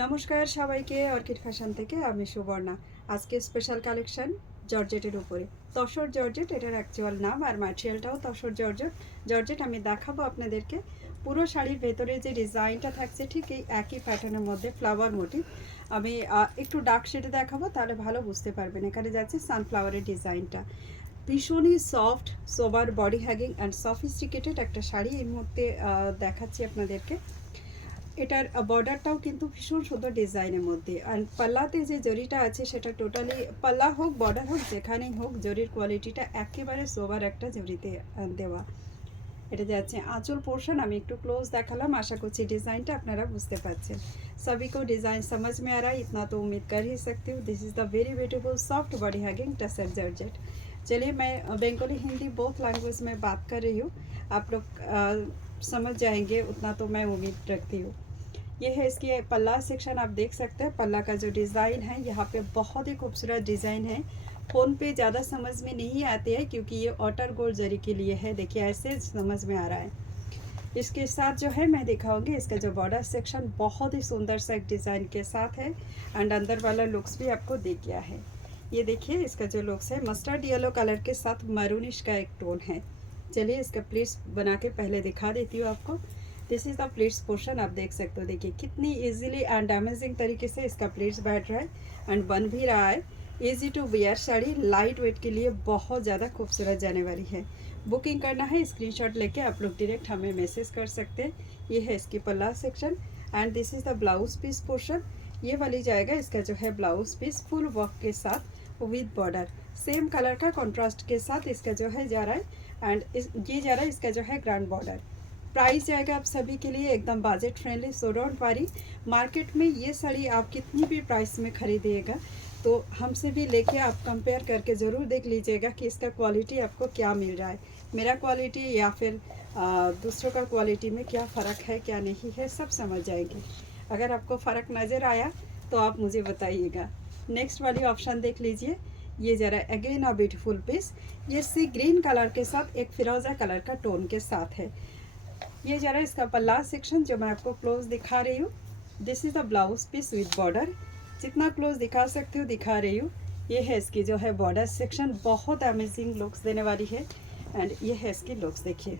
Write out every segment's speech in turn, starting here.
নমস্কার সবাইকে, orchid fashion থেকে আমি সুবর্ণা। আজকে স্পেশাল কালেকশন জর্জেটের উপরে। তসর জর্জেট এটার অ্যাকচুয়াল নাম, আর ম্যাটেরিয়ালটাও তসর জর্জেট আমি দেখাবো আপনাদেরকে। পুরো শাড়ির ভেতরে যে ডিজাইনটা থাকছে ঠিক এই একই প্যাটার্নের মধ্যে ফ্লাওয়ার মোটিভ। আমি একটু ডার্ক শেডে দেখাবো, তাহলে ভালো বুঝতে পারবেন। এখানে যাচ্ছে সানফ্লাওয়ারের ডিজাইনটা। ভীষণই soft, sober, body hugging and sophisticated একটা শাড়ি এই মুহূর্তে দেখাচ্ছি আপনাদেরকে। এটার বর্ডারটাও কিন্তু ভীষণ সুন্দর ডিজাইনের মধ্যে, আর পাল্লাতে যে জরিটা আছে সেটা টোটালি, পাল্লা হোক বর্ডার হোক যেখানেই হোক, জরির কোয়ালিটিটা একেবারে সোবার একটা জরিতে দেওয়া। এটা যাচ্ছে আঁচল পোর্শন। আমি একটু ক্লোজ দেখালাম, আশা করছি ডিজাইনটা আপনারা বুঝতে পারছেন। सभी को डिज़ाइन समझ में आ रहा है, इतना तो उम्मीद कर ही सकती हूँ। This is the very beautiful soft body hanging tussar georgette. चलिए, मैं बंगाली हिंदी बोथ लैंग्वेज में बात कर रही हूँ, आप लोग समझ जाएंगे, उतना तो मैं उम्मीद रखती हूँ। ये है इसकी पल्ला सेक्शन, आप देख सकते हैं पल्ला का जो डिज़ाइन है, यहाँ पे बहुत ही खूबसूरत डिज़ाइन है। फ़ोन पे ज़्यादा समझ में नहीं आती है क्योंकि ये ऑटर गोल्ड जरी के लिए है। देखिए ऐसे समझ में आ रहा है। इसके साथ जो है मैं दिखाऊंगी, इसका जो बॉर्डर सेक्शन बहुत ही सुंदर सा एक डिज़ाइन के साथ है, एंड अंदर वाला लुक्स भी आपको दिख गया है। ये देखिए इसका जो लुक्स है, मस्टर्ड येलो कलर के साथ मरूनिश का एक टोन है। चलिए इसका प्लीट्स बना के पहले दिखा देती हूँ आपको। This is the pleats portion, आप देख सकते हो। देखिए कितनी इजीली एंड अमेजिंग तरीके से इसका प्लीट्स बैठ रहा है एंड बन भी रहा है। Easy to wear sari, lightweight के लिए बहुत ज़्यादा खूबसूरत जाने वाली है। बुकिंग करना है, स्क्रीनशॉट लेके आप लोग डायरेक्ट हमें मैसेज कर सकते हैं। ये है इसकी पल्ला section and this is the blouse piece portion. ये वाली जाएगा इसका जो है ब्लाउज पीस फुल वर्क के साथ विद बॉर्डर, सेम कलर का कॉन्ट्रास्ट के साथ इसका जो है जा रहा है, एंड ये जा रहा है इसका जो है ग्रैंड बॉर्डर। प्राइस जाएगा आप सभी के लिए एकदम budget friendly, so don't worry. Market में ये साड़ी आप कितनी भी प्राइस में खरीदिएगा तो हमसे भी लेके आप कंपेयर करके ज़रूर देख लीजिएगा कि इसका क्वालिटी आपको क्या मिल रहा है। मेरा क्वालिटी या फिर दूसरों का क्वालिटी में क्या फ़र्क है क्या नहीं है, सब समझ जाएंगे। अगर आपको फ़र्क नज़र आया तो आप मुझे बताइएगा। नेक्स्ट वाली ऑप्शन देख लीजिए। ये ज़रा अगेन अ ब्यूटीफुल पीस, ये सी ग्रीन कलर के साथ एक फिरोज़ा कलर का टोन के साथ है। ये जरा इसका पल्ला सेक्शन जो मैं आपको क्लोज दिखा रही हूँ। This is the blouse peace with border, जितना क्लोज दिखा सकती हूँ दिखा रही हूँ। ये है इसकी जो है बॉर्डर सेक्शन, बहुत अमेजिंग लुक्स देने वाली है, एंड ये है इसकी लुक्स। देखिए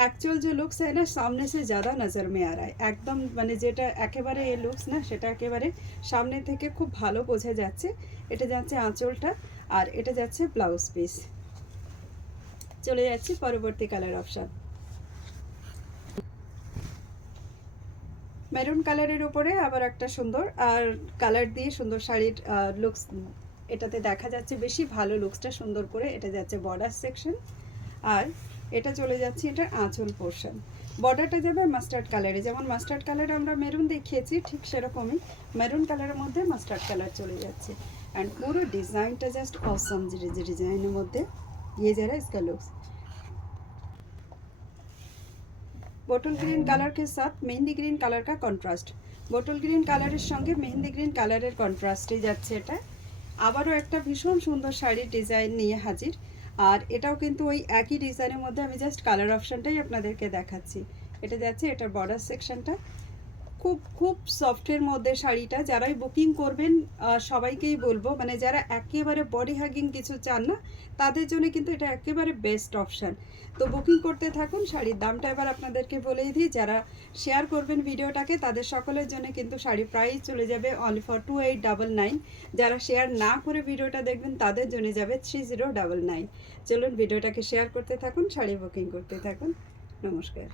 एक्चुअल जो लुक्स है ना, सामने से ज़्यादा नज़र में आ रहा है एकदम, মানে যেটা একেবারে এই লুকস না সেটা একেবারে সামনে থেকে খুব ভালো বোঝা যাচ্ছে। এটা যাচ্ছে আঁচলটা আর এটা যাচ্ছে ব্লাউজ পিস। চলে যাচ্ছি পরবর্তী কালার অপশান। মেরুন কালারের উপরে আবার একটা সুন্দর আর কালার দিয়ে সুন্দর শাড়ির লুকস এটাতে দেখা যাচ্ছে, বেশি ভালো লুকসটা সুন্দর করে। এটা যাচ্ছে বর্ডার সেকশন আর এটা চলে যাচ্ছে এটা আঁচল পোর্শন। বর্ডারটা যাবে মাস্টার্ড কালারে, যেমন মাস্টার্ড কালার আমরা মেরুন দেখিয়েছি ঠিক সেরকমই মেরুন কালারের মধ্যে মাস্টার্ড কালার চলে যাচ্ছে, অ্যান্ড পুরো ডিজাইনটা জাস্ট অসম ডিজাইনের মধ্যে। ये जरा इसका लुक्स बोटल ग्रीन कलर के साथ मेहंदी ग्रीन कलर का कन्ट्रास्ट, बोटल ग्रीन कलर संगे मेहंदी ग्रीन कलर कन्ट्रास्टे जाच्छे एटा। आबारो एक भीषण सुंदर शाड़ी डिजाइन निये हाजिर, और एटाओ किन्तु ओई एकई डिजाइनेर मध्य आमि जस्ट कलर अपशनटाई आपनादेरके देखाच्छि। एटा जाच्छे एटार बॉर्डर सेक्शनटा खूब खूब सफ्टेर मध्य शाड़ीटा যারাই বুকিং করবেন সবাইকেই বলবো, মানে যারা একেবারে বডি হাগিং কিছু চান না তাদের জন্য কিন্তু এটা একেবারে বেস্ট অপশন। তো বুকিং করতে থাকুন। শাড়ির দামটা এবার আপনাদেরকে বলেই দিই, যারা শেয়ার করবেন ভিডিওটাকে তাদের সকলের জন্য কিন্তু শাড়ি প্রাইস চলে যাবে অনলি ফর 2899। যারা শেয়ার না করে ভিডিওটা দেখবেন তাদের জন্য যাবে 3099। চলুন ভিডিওটাকে শেয়ার করতে থাকুন, শাড়ি বুকিং করতে থাকুন। নমস্কার।